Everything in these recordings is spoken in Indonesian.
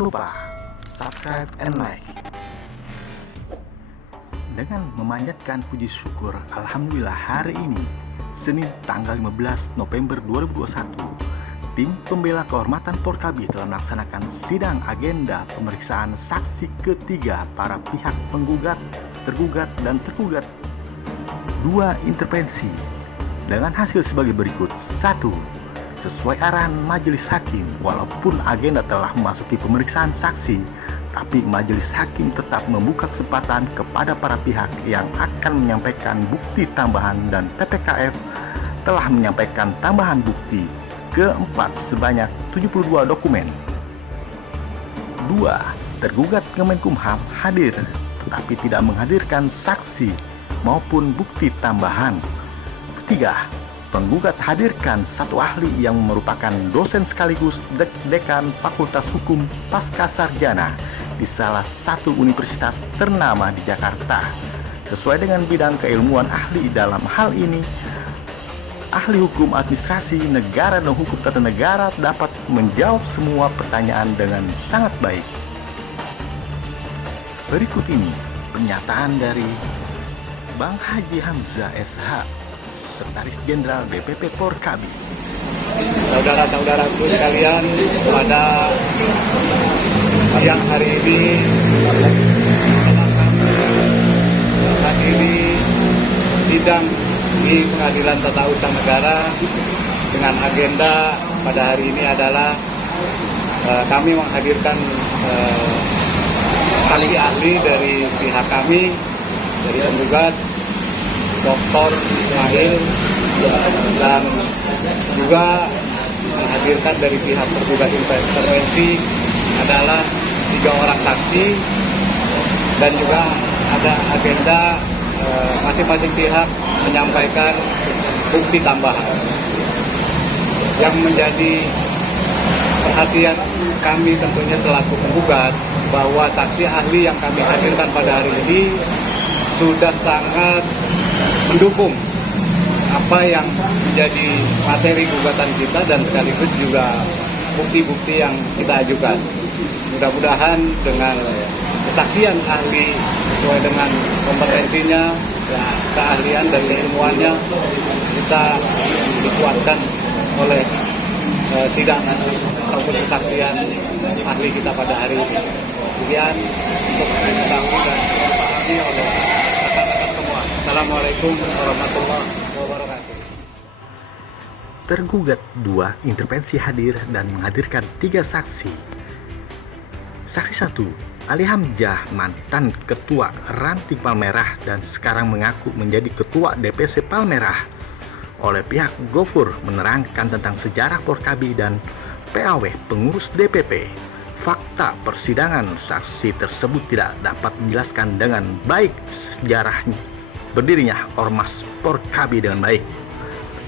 lupa subscribe and like. Dengan memanjatkan puji syukur, alhamdulillah hari ini Senin tanggal 15 November 2021, tim pembela kehormatan Porkabi telah melaksanakan sidang agenda pemeriksaan saksi ketiga para pihak penggugat, tergugat, dan tergugat. 2 intervensi dengan hasil sebagai berikut. 1. Sesuai arahan majelis hakim, walaupun agenda telah memasuki pemeriksaan saksi, tapi majelis hakim tetap membuka kesempatan kepada para pihak yang akan menyampaikan bukti tambahan, dan TPKF telah menyampaikan tambahan bukti keempat sebanyak 72 dokumen. 2. Tergugat Kemenkumham hadir tetapi tidak menghadirkan saksi maupun bukti tambahan. 3. Penggugat hadirkan 1 ahli yang merupakan dosen sekaligus dekan Fakultas Hukum Pasca Sarjana di salah satu universitas ternama di Jakarta. Sesuai dengan bidang keilmuan ahli dalam hal ini, ahli hukum administrasi negara dan hukum tata negara dapat menjawab semua pertanyaan dengan sangat baik. Berikut ini pernyataan dari Bang Haji Hamzah SH, Sekretaris Jenderal DPP Porkabi. Saudara-saudaraku sekalian, pada siang hari ini menghadiri sidang di Pengadilan Tata Usaha Negara dengan agenda pada hari ini adalah kami menghadirkan ahli-ahli dari pihak kami, dari penggugat Dr. Ismail, dan juga menghadirkan dari pihak tergugat intervensi adalah 3 orang saksi, dan juga ada agenda masing-masing pihak menyampaikan bukti tambahan. Yang menjadi perhatian kami tentunya selaku penggugat bahwa saksi ahli yang kami hadirkan pada hari ini sudah sangat mendukung apa yang menjadi materi gugatan kita dan sekaligus juga bukti-bukti yang kita ajukan. Mudah-mudahan dengan kesaksian ahli sesuai dengan kompetensinya, ya, keahlian dan keilmuannya, kita dikuatkan oleh sidang ataupun kesaksian ahli kita pada hari ini. Sekian untuk diketahui dan dipahami oleh rekan-rekan semua. Assalamualaikum warahmatullahi wabarakatuh. Tergugat 2 intervensi hadir dan menghadirkan 3 saksi. Saksi 1, Ali Hamzah, mantan Ketua Ranting Palmerah dan sekarang mengaku menjadi Ketua DPC Palmerah. Oleh pihak Gofur menerangkan tentang sejarah Porkabi dan PAW pengurus DPP. Fakta persidangan, saksi tersebut tidak dapat menjelaskan dengan baik sejarah berdirinya Ormas Porkabi dengan baik.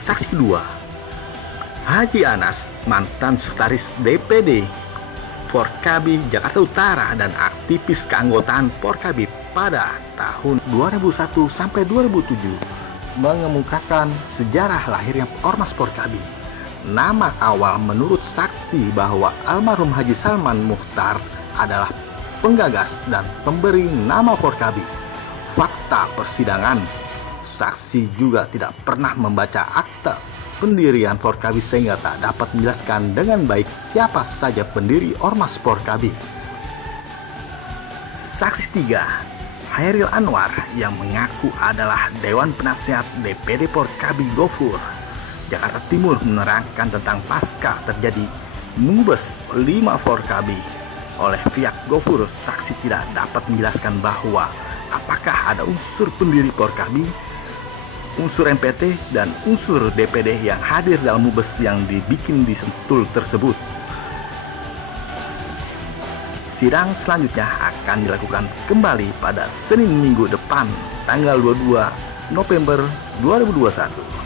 Saksi kedua, Haji Anas, mantan sekretaris DPD Porkabi Jakarta Utara dan aktivis keanggotaan Porkabi pada tahun 2001 sampai 2007, mengemukakan sejarah lahirnya Ormas Porkabi. Nama awal menurut saksi bahwa almarhum Haji Salman Mukhtar adalah penggagas dan pemberi nama Porkabi. Fakta persidangan, saksi juga tidak pernah membaca akta pendirian Porkabi sehingga tak dapat menjelaskan dengan baik siapa saja pendiri Ormas Porkabi. Saksi 3, Hairil Anwar yang mengaku adalah Dewan Penasihat DPD Porkabi Gofur Jakarta Timur menerangkan tentang pasca terjadi mubes 5 Porkabi. Oleh pihak Gofur, saksi tidak dapat menjelaskan bahwa apakah ada unsur pendiri Porkabi, unsur MPT, dan unsur DPD yang hadir dalam mubes yang dibikin di Sentul tersebut. Sidang selanjutnya akan dilakukan kembali pada Senin minggu depan, tanggal 22 November 2021.